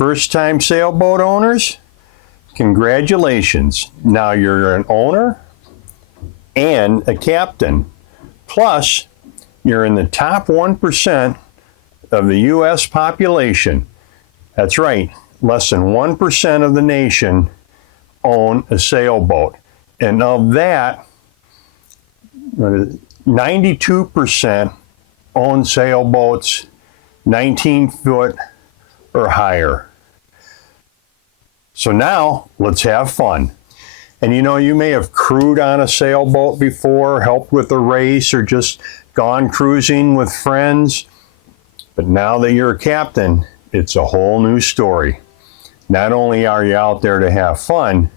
First-time sailboat owners, congratulations. Now you're an owner and a captain. Plus, you're in the top 1% of the U.S. population. That's right, less than 1% of the nation own a sailboat. And of that, 92% own sailboats 19 foot or higher. So now, let's have fun. And you know, you may have crewed on a sailboat before, helped with a race, or just gone cruising with friends. But now that you're a captain, it's a whole new story. Not only are you out there to have fun,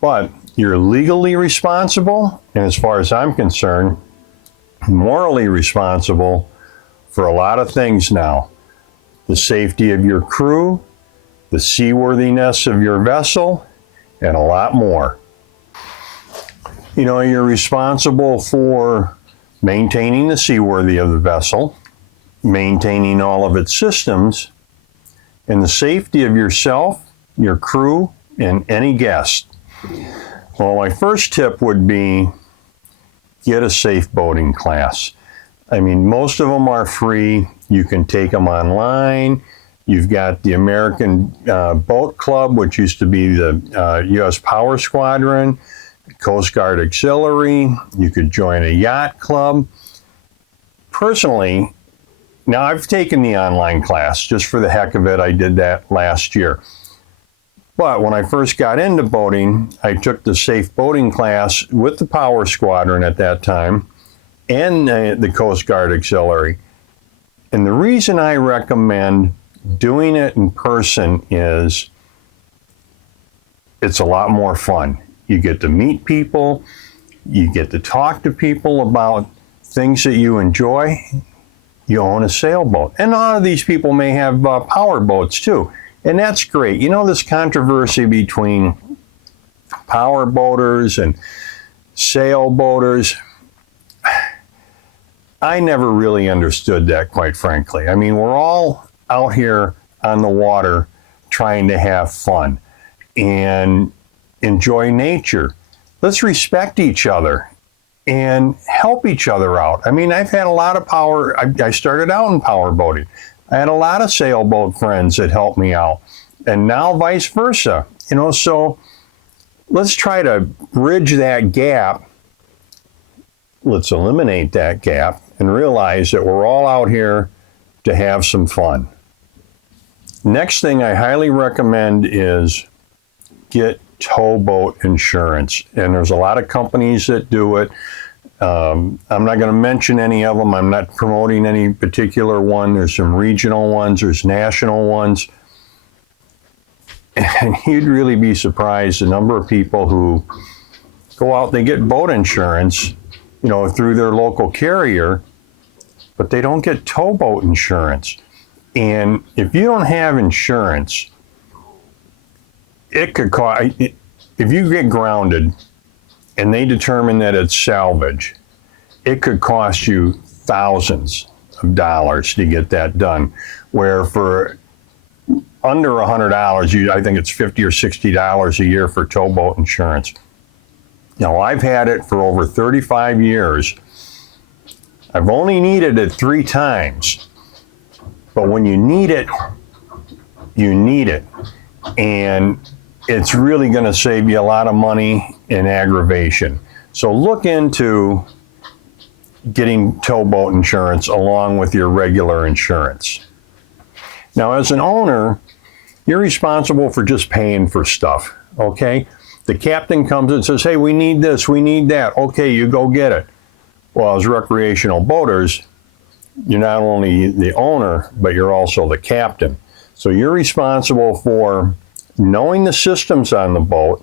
but you're legally responsible, and as far as I'm concerned, morally responsible for a lot of things now. The safety of your crew, the seaworthiness of your vessel, and a lot more. You know, you're responsible for maintaining the seaworthy of the vessel, maintaining all of its systems, and the safety of yourself, your crew, and any guest. Well, my first tip would be get a safe boating class. I mean, most of them are free. You can take them online. You've got the American Boat Club, which used to be the U.S. Power Squadron, Coast Guard Auxiliary. You could join a yacht club. Personally, now I've taken the online class just for the heck of it. I did that last year. But when I first got into boating, I took the safe boating class with the Power Squadron at that time and the Coast Guard Auxiliary. And the reason I recommend doing it in person is it's a lot more fun. You get to meet people, you get to talk to people about things that you enjoy. You own a sailboat. And a lot of these people may have power boats too. And that's great. You know, this controversy between power boaters and sailboaters, I never really understood that, quite frankly. I mean, we're all out here on the water trying to have fun and enjoy nature. Let's respect each other and help each other out. I mean, I've had a lot of power. I started out in power boating. I had a lot of sailboat friends that helped me out, and now vice versa. You know, so let's try to bridge that gap. Let's eliminate that gap and realize that we're all out here to have some fun. Next thing I highly recommend is get towboat insurance. And there's a lot of companies that do it. I'm not going to mention any of them. I'm not promoting any particular one. There's some regional ones. There's national ones. And you'd really be surprised the number of people who go out, they get boat insurance, you know, through their local carrier, but they don't get towboat insurance. And if you don't have insurance, it could cost, if you get grounded and they determine that it's salvage, it could cost you thousands of dollars to get that done. Where for under $100, I think it's $50 or $60 a year for towboat insurance. Now, I've had it for over 35 years. I've only needed it 3 times. But when you need it, you need it. And it's really going to save you a lot of money and aggravation. So look into getting towboat insurance along with your regular insurance. Now, as an owner, you're responsible for just paying for stuff, okay? The captain comes and says, hey, we need this, we need that. Okay, you go get it. Well, as recreational boaters, you're not only the owner, but you're also the captain. So you're responsible for knowing the systems on the boat.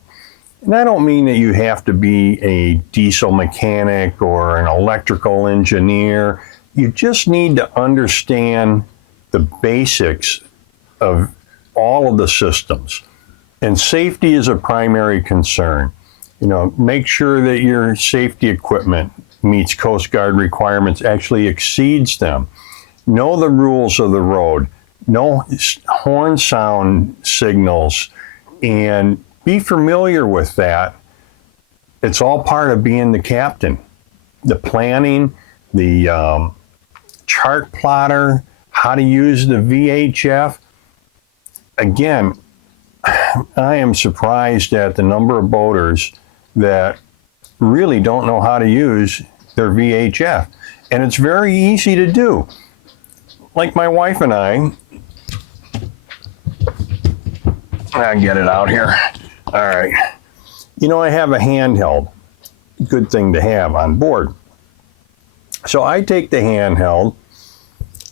And I don't mean that you have to be a diesel mechanic or an electrical engineer. You just need to understand the basics of all of the systems. And safety is a primary concern. You know, make sure that your safety equipment meets Coast Guard requirements, actually exceeds them. Know the rules of the road. no horn sound signals, and be familiar with that. It's all part of being the captain. The planning, the chart plotter, how to use the VHF. Again, I am surprised at the number of boaters that really don't know how to use their VHF. And it's very easy to do. Like my wife and I get it out here. All right. You know, I have a handheld. Good thing to have on board. So I take the handheld,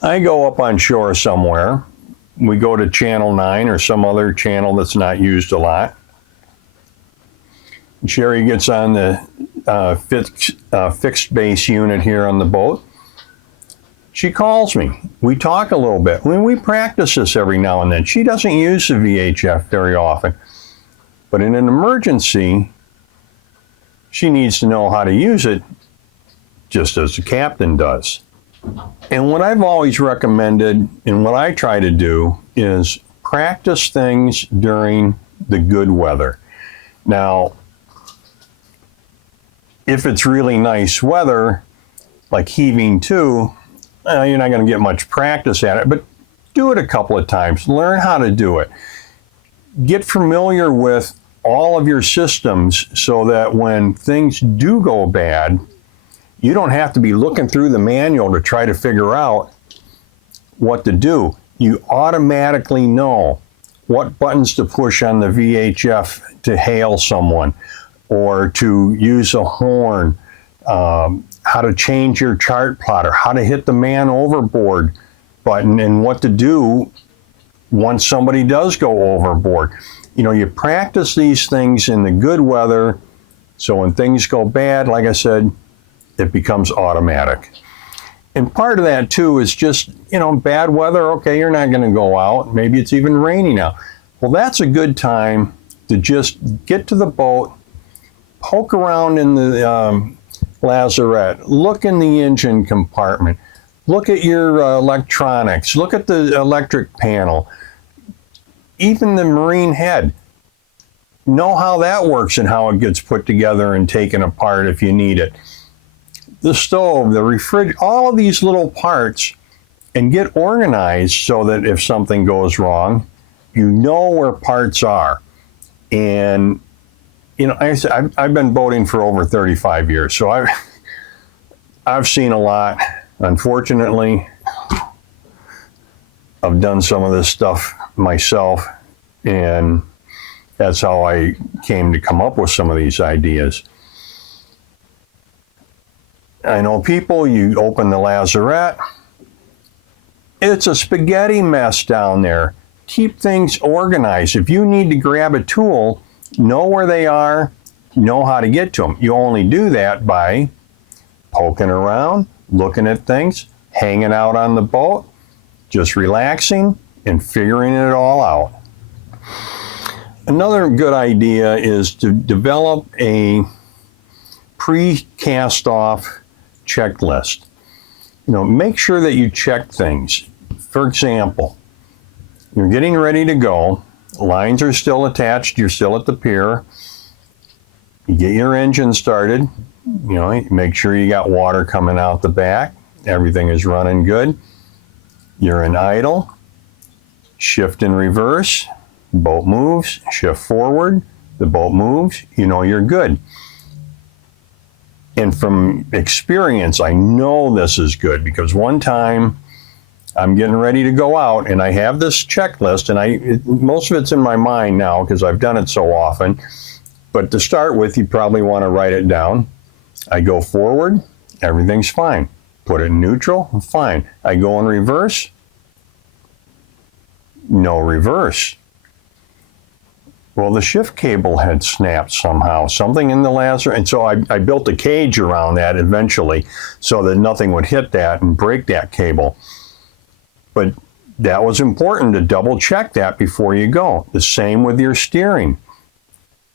I go up on shore somewhere. We go to channel 9 or some other channel that's not used a lot. Sherry gets on the fixed base unit here on the boat. She calls me. We talk a little bit. We practice this every now and then. She doesn't use the VHF very often. But in an emergency, she needs to know how to use it just as the captain does. And what I've always recommended and what I try to do is practice things during the good weather. Now, if it's really nice weather, like heaving to, you're not going to get much practice at it, but do it a couple of times. Learn how to do it. Get familiar with all of your systems so that when things do go bad, you don't have to be looking through the manual to try to figure out what to do. You automatically know what buttons to push on the VHF to hail someone or to use a horn, how to change your chart plotter, how to hit the man overboard button, and what to do once somebody does go overboard. You know, you practice these things in the good weather, so when things go bad, like I said, it becomes automatic. And part of that too is just, you know, bad weather, okay, you're not going to go out. Maybe it's even raining out. Well, that's a good time to just get to the boat, poke around in the lazarette, look in the engine compartment, look at your electronics, look at the electric panel, even the marine head. Know how that works and how it gets put together and taken apart if you need it. The stove, the refrigerator, all of these little parts, and get organized so that if something goes wrong, you know where parts are. And, you know, I've been boating for over 35 years, so I've seen a lot. Unfortunately, I've done some of this stuff myself, and that's how I came to come up with some of these ideas. I know people, you open the lazarette, it's a spaghetti mess down there. Keep things organized. If you need to grab a tool, know where they are, know how to get to them. You only do that by poking around, looking at things, hanging out on the boat, just relaxing and figuring it all out. Another good idea is to develop a pre-cast off checklist. You know, make sure that you check things. For example, you're getting ready to go, lines are still attached, you're still at the pier, you get your engine started, you know, make sure you got water coming out the back, everything is running good, you're in idle, shift in reverse, boat moves, shift forward, the boat moves, you know you're good. And from experience, I know this is good because one time I'm getting ready to go out and I have this checklist, and most of it's in my mind now because I've done it so often. But to start with, you probably want to write it down. I go forward, everything's fine. Put it in neutral, fine. I go in reverse, no reverse. Well, the shift cable had snapped somehow, something in the lazarette, and so I built a cage around that eventually so that nothing would hit that and break that cable. But that was important to double check that before you go. The same with your steering.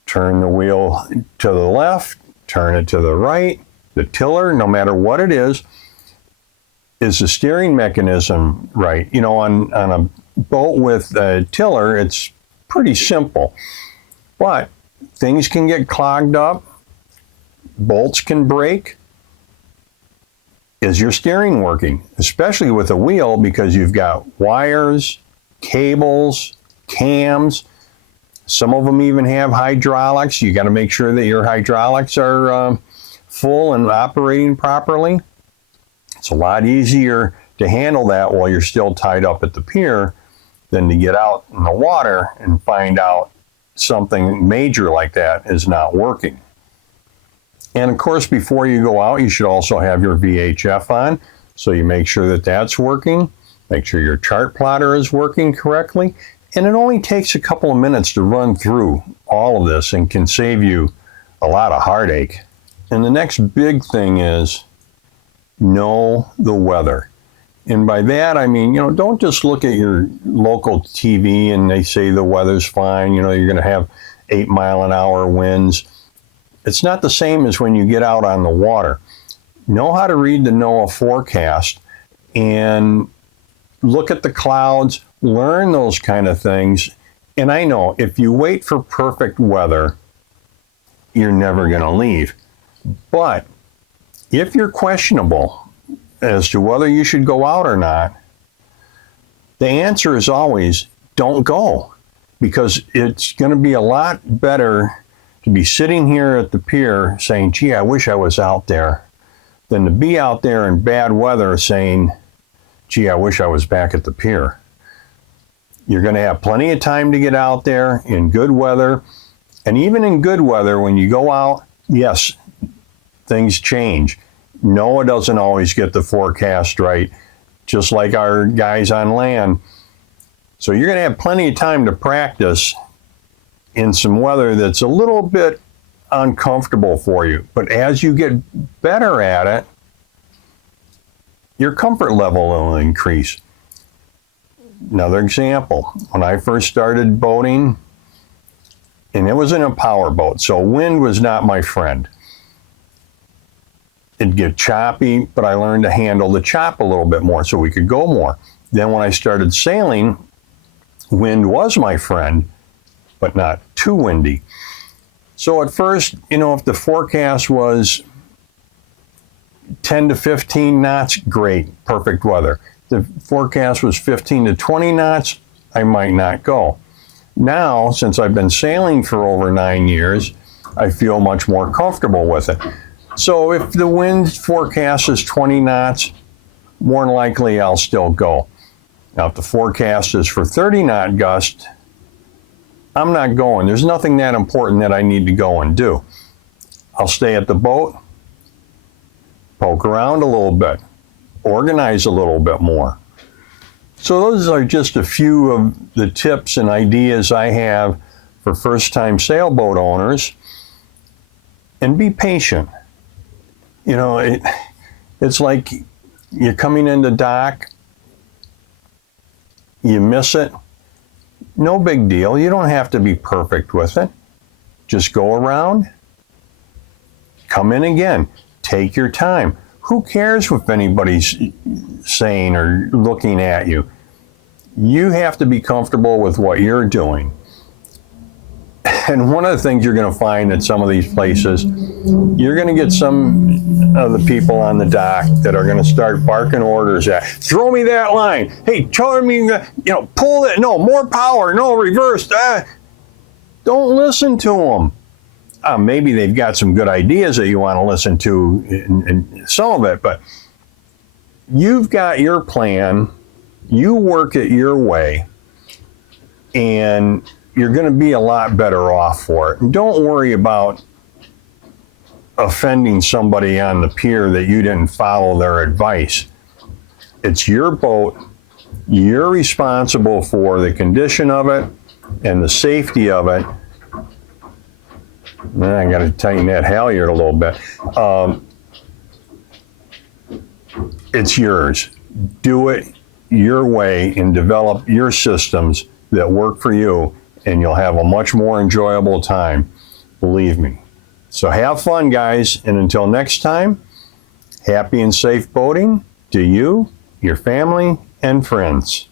Turn the wheel to the left, turn it to the right, the tiller, no matter what it is the steering mechanism right? You know, on a boat with a tiller, it's pretty simple. But things can get clogged up, bolts can break. Is your steering working? Especially with a wheel, because you've got wires, cables, cams. Some of them even have hydraulics. You got to make sure that your hydraulics are full and operating properly. It's a lot easier to handle that while you're still tied up at the pier than to get out in the water and find out something major like that is not working. And of course, before you go out, you should also have your VHF on, so you make sure that that's working. Make sure your chart plotter is working correctly. And it only takes a couple of minutes to run through all of this and can save you a lot of heartache. And the next big thing is know the weather. And by that, I mean, don't just look at your local TV and they say the weather's fine, you're going to have 8-mile-an-hour winds. It's not the same as when you get out on the water. Know how to read the NOAA forecast and look at the clouds, learn those kind of things. And I know if you wait for perfect weather, you're never going to leave. But if you're questionable as to whether you should go out or not, the answer is always don't go, because it's going to be a lot better to be sitting here at the pier saying, gee, I wish I was out there, than to be out there in bad weather saying, gee, I wish I was back at the pier. You're going to have plenty of time to get out there in good weather. And even in good weather, when you go out, yes, things change. NOAA doesn't always get the forecast right, just like our guys on land. So you're going to have plenty of time to practice in some weather that's a little bit uncomfortable for you. But as you get better at it, your comfort level will increase. Another example, when I first started boating, and it was in a power boat, so wind was not my friend. It'd get choppy, but I learned to handle the chop a little bit more so we could go more. Then when I started sailing, wind was my friend, but not too windy. So at first, if the forecast was 10 to 15 knots, great, perfect weather. The forecast was 15 to 20 knots, I might not go. Now, since I've been sailing for over 9 years, I feel much more comfortable with it. So if the wind forecast is 20 knots, more than likely I'll still go. Now, if the forecast is for 30 knot gust, I'm not going. There's nothing that important that I need to go and do. I'll stay at the boat, poke around a little bit, organize a little bit more. So those are just a few of the tips and ideas I have for first-time sailboat owners. And be patient. It's like you're coming into dock, you miss it. No big deal. You don't have to be perfect with it. Just go around, come in again, take your time. Who cares if anybody's saying or looking at you? You have to be comfortable with what you're doing. And one of the things you're going to find at some of these places, you're going to get some of the people on the dock that are going to start barking orders at, throw me that line. Hey, tell me, pull it. No, more power. No, reverse. Don't listen to them. Maybe they've got some good ideas that you want to listen to in some of it, but you've got your plan. You work it your way, and you're going to be a lot better off for it. And don't worry about offending somebody on the pier that you didn't follow their advice. It's your boat. You're responsible for the condition of it and the safety of it. I got to tighten that halyard a little bit. It's yours. Do it your way and develop your systems that work for you, and you'll have a much more enjoyable time, believe me. So have fun, guys, and until next time, happy and safe boating to you, your family, and friends.